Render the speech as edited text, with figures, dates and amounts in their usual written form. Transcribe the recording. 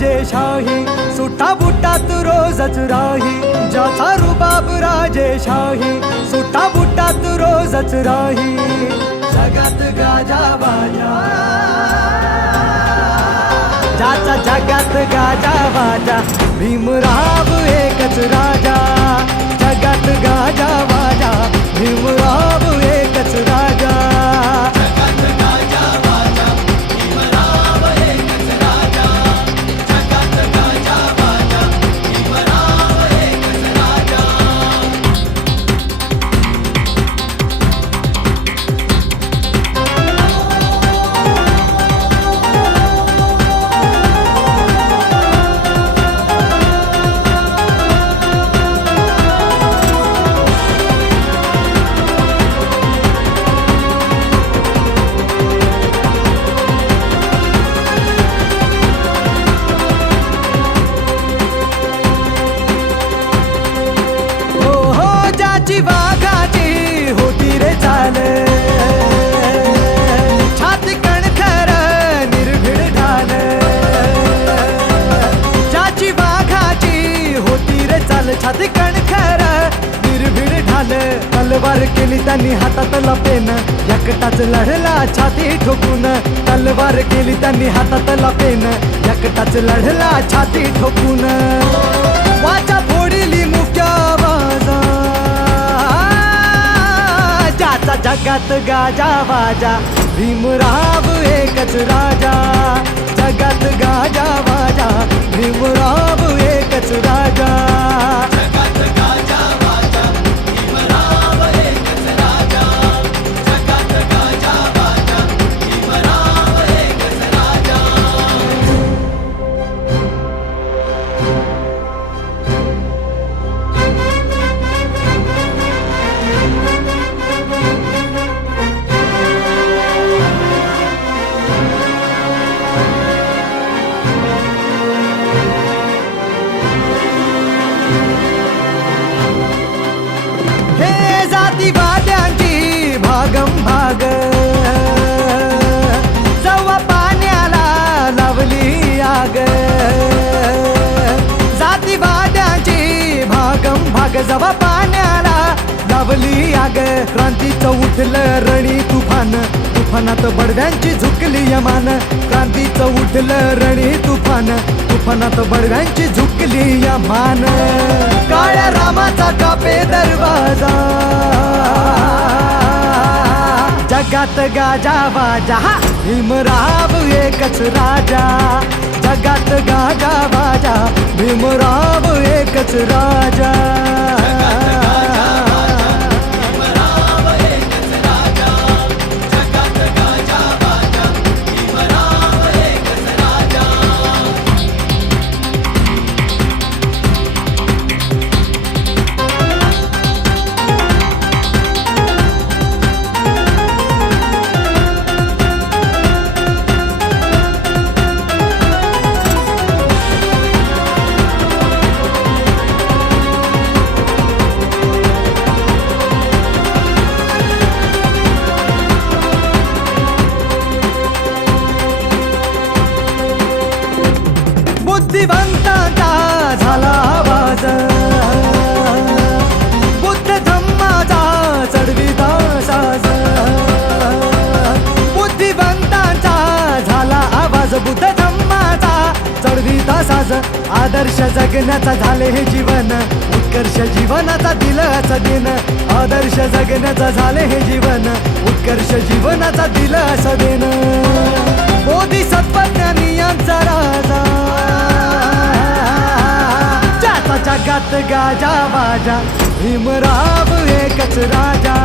राजेशाही, सुटा बुटात रोजच राही. ज्याचा रुबाब राजेशाही, सुटा बुटात रोजच राही. जगात गाजा बाजा, ज्याचा जगात गाजा बाजा, भीमराव एकच राजा. जगात गाजा बाजा, भीमराव एकच राजा. जगात गाजा बाजा, भीमराव एकच राजा. जगात गाजा बाजा, भीमराव एकच राजा. वाघाची होती रे चाल, छाती कणखर निर्भीड ढाल. ज्याची वाघाची होती रे चाल, छाती कणखर निर्भीड ढाल. तलवार केली त्यांनी हातातला पेन, एकटाच लढला छाती ठोकून. तलवार केली त्यांनी हातातला पेन, एकटाच लढला छाती ठोकून. वाचा फोडली मुक्या आवाजा, ज्याचा जगात गाजा बाजा, भीमराव एकच राजा. जगात गाजा बाजा, भीमराव एकच राजा. जगात गाजा बाजा, भीमराव एकच राजा. जगात गाजा बाजा, भीमराव एकच राजा. हे जातीवाद्यांची भागम भाग, जवा पाण्याला लावली आग. जातीवाद्यांची भागम भाग, जवा पाण्याला लावली आग. क्रांतीचं उठलं रणी तुफान, तुफानात बडव्यांची झुकली यमान. क्रांतीचं उठलं रणी तुफान, तुफानात बडव्यांची झुकली यमान. काळ्या रामाचा कापे दरवाजा, जगात गाजा बाजा, भीमराव एकच राजा. जगात गाजा बाजा, भीमराव एकच राजा. भीमराव एकच राजा. जगात गाजा बाजा, भीमराव एकच राजा. बुद्धिवंतांचा झाला आवाज, बुद्ध धम्माचा चढविता साज. बुद्धिवंतांचा झाला आवाज, बुद्ध धम्माचा चढविता साज. आदर्श जगण्याचा झाले हे जीवन, उत्कर्ष जीवनाचा दिलाच दिन. आदर्श जगण्याचा झाले हे जीवन, उत्कर्ष जीवनाचा दिलाच दिन. बोधिसत्वज्ञानी यांचा राजा, ज्याचा जगात गाजा बाजा, भीमराव एकच राजा.